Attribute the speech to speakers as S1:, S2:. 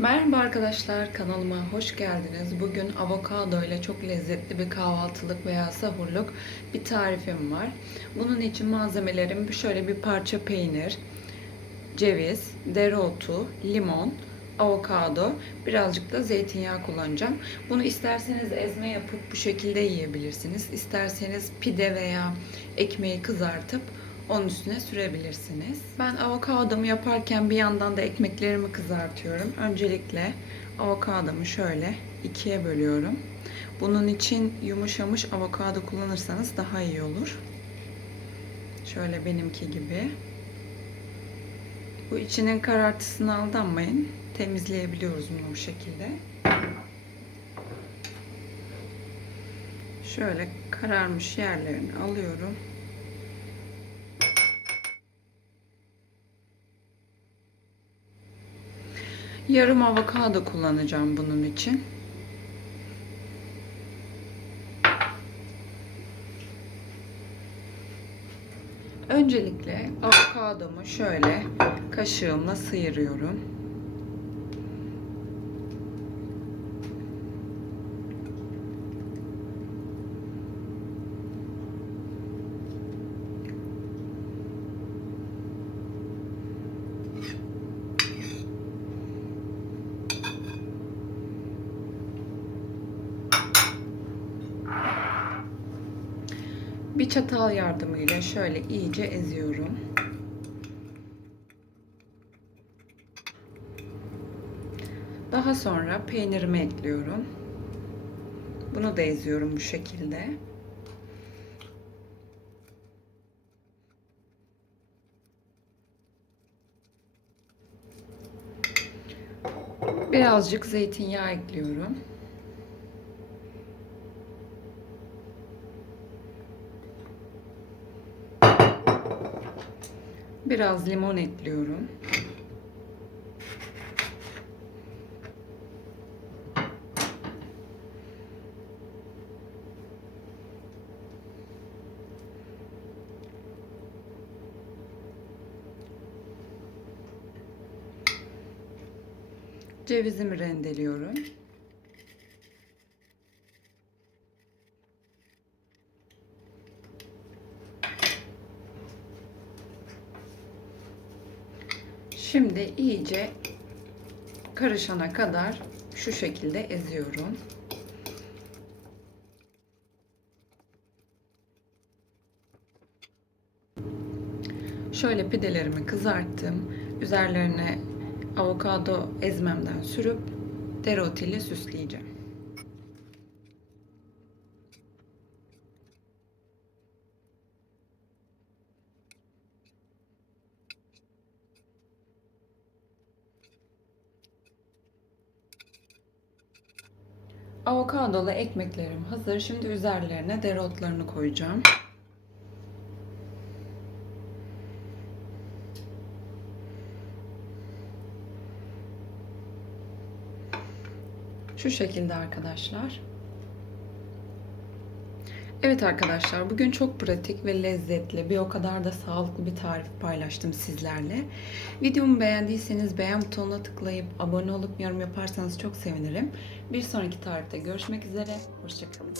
S1: Merhaba arkadaşlar, kanalıma hoş geldiniz. Bugün avokado ile çok lezzetli bir kahvaltılık veya sahurluk bir tarifim var. Bunun için malzemelerim şöyle bir parça peynir, ceviz, dereotu, limon, avokado, birazcık da zeytinyağı kullanacağım. Bunu isterseniz ezme yapıp bu şekilde yiyebilirsiniz. İsterseniz pide veya ekmeği kızartıp onun üstüne sürebilirsiniz. Ben avokadomu yaparken bir yandan da ekmeklerimi kızartıyorum. Öncelikle avokadomu şöyle ikiye bölüyorum. Bunun için yumuşamış avokado kullanırsanız daha iyi olur. Şöyle benimki gibi. Bu içinin karartısına aldanmayın. Temizleyebiliyoruz bunu bu şekilde. Şöyle kararmış yerlerini alıyorum. Yarım avokado kullanacağım bunun için. Öncelikle avokadomu şöyle kaşığımla sıyırıyorum. Bir çatal yardımıyla şöyle iyice eziyorum. Daha sonra peynirimi ekliyorum. Bunu da eziyorum bu şekilde. Birazcık zeytinyağı ekliyorum. Biraz limon ekliyorum. Cevizimi rendeliyorum. Şimdi iyice karışana kadar şu şekilde eziyorum. Şöyle pidelerimi kızarttım. Üzerlerine avokado ezmemden sürüp dereotu ile süsleyeceğim. Avokadolu ekmeklerim hazır. Şimdi üzerlerine dereotlarını koyacağım. Şu şekilde arkadaşlar. Evet arkadaşlar bugün çok pratik ve lezzetli bir o kadar da sağlıklı bir tarif paylaştım sizlerle. Videomu beğendiyseniz beğen butonuna tıklayıp abone olup yorum yaparsanız çok sevinirim. Bir sonraki tarifte görüşmek üzere. Hoşçakalın.